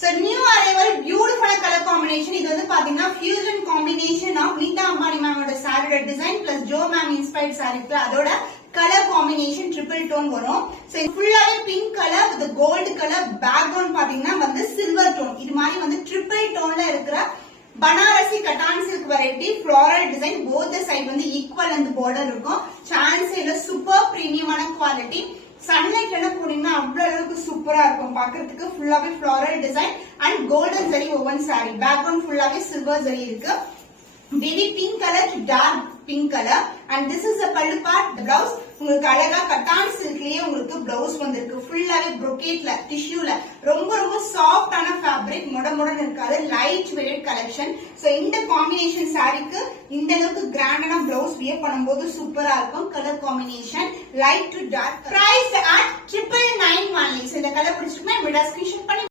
So new arrival beautiful color combination. இது வந்து பாத்தீங்கன்னா fusion combination of Nita Ambani ma'am ஓட saree design plus Joe ma'am inspired saree அதோட color combination triple tone வரும். So இது ஃபுல்லாவே pink color with gold color background பாத்தீங்கன்னா வந்து silver tone. இது மாதிரி வந்து triple toneல இருக்கிற Banarasi கட்டான் silk variety floral design both the side வந்து equal and border இருக்கும். Chance இல்ல super premium quality. Sunlight என்ன போனீங்கன்னா அவ்வளவு அளவுக்கு சூப்பரா இருக்கும் பாக்குறதுக்கு ஃபுல்லாவே floral design and golden zari woven saree background ஃபுல்லாவே silver zari இருக்கு baby pink color to dark pink color and this is the pallu part the blouse உங்களுக்கு அழகா கட்டான் silkலயே உங்களுக்கு blouse வந்திருக்கு ஃபுல்லாவே brocade டிஷ்யூல ரொம்ப ரொம்ப சாஃப்ட்டான fabric மொடமொடன்னு இருக்காது லைட் வெயிட் கலெக்ஷன் சோ இந்த காம்பினேஷன் சாரிக்கு இந்த அளவுக்கு கிராண்டான blouse வியர் பண்ணும்போது சூப்பரா இருக்கும் colour combination light to dark price at 9991 இந்த கலர் பிடிச்சிருந்தா ஸ்கிரீன்ஷாட் பண்ணி